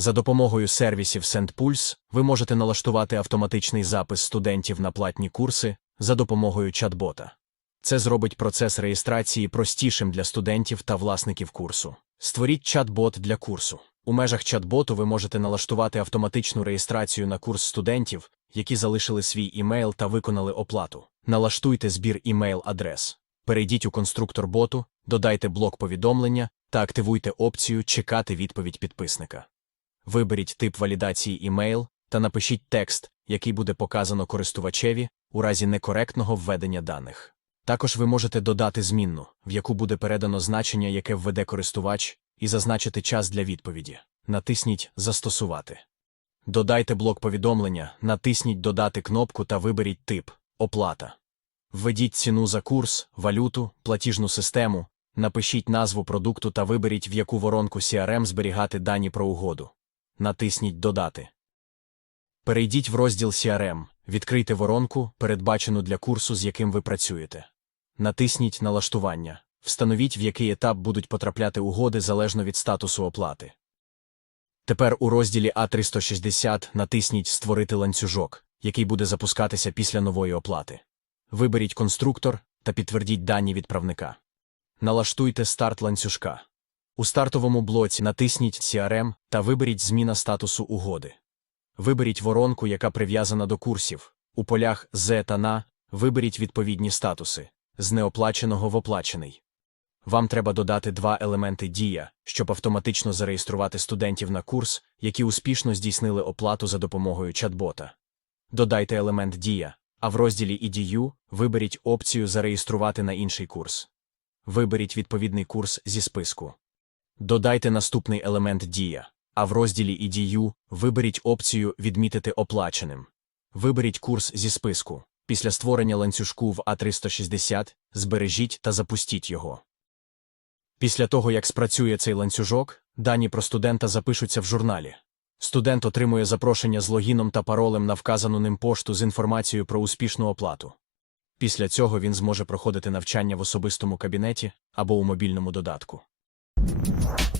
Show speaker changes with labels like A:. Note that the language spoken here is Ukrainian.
A: За допомогою сервісів SendPulse ви можете налаштувати автоматичний запис студентів на платні курси за допомогою чат-бота. Це зробить процес реєстрації простішим для студентів та власників курсу. Створіть чат-бот для курсу. У межах чат-боту ви можете налаштувати автоматичну реєстрацію на курс студентів, які залишили свій імейл та виконали оплату. Налаштуйте збір імейл-адрес. Перейдіть у конструктор боту, додайте блок повідомлення та активуйте опцію Чекати відповідь підписника. Виберіть тип валідації імейл та напишіть текст, який буде показано користувачеві у разі некоректного введення даних. Також ви можете додати змінну, в яку буде передано значення, яке введе користувач, і зазначити час для відповіді. Натисніть Застосувати. Додайте блок повідомлення, натисніть Додати кнопку та виберіть тип Оплата. Введіть ціну за курс, валюту, платіжну систему, напишіть назву продукту та виберіть, в яку воронку CRM зберігати дані про угоду. Натисніть Додати. Перейдіть в розділ CRM, відкрийте воронку, передбачену для курсу, з яким ви працюєте. Натисніть Налаштування. Встановіть, в який етап будуть потрапляти угоди залежно від статусу оплати. Тепер у розділі А360 натисніть Створити ланцюжок, який буде запускатися після нової оплати. Виберіть конструктор та підтвердіть дані відправника. Налаштуйте старт ланцюжка. У стартовому блоці натисніть CRM та виберіть Зміна статусу угоди. Виберіть воронку, яка прив'язана до курсів. У полях «З» та «На» виберіть відповідні статуси з неоплаченого в оплачений. Вам треба додати два елементи дія, щоб автоматично зареєструвати студентів на курс, які успішно здійснили оплату за допомогою чат-бота. Додайте елемент дія, а в розділі EDU виберіть опцію Зареєструвати на інший курс. Виберіть відповідний курс зі списку. Додайте наступний елемент дія, а в розділі EDU виберіть опцію Відмітити оплаченим. Виберіть курс зі списку. Після створення ланцюжку в А360 збережіть та запустіть його. Після того, як спрацює цей ланцюжок, дані про студента запишуться в журналі. Студент отримує запрошення з логіном та паролем на вказану ним пошту з інформацією про успішну оплату. Після цього він зможе проходити навчання в особистому кабінеті або у мобільному додатку. Thank you.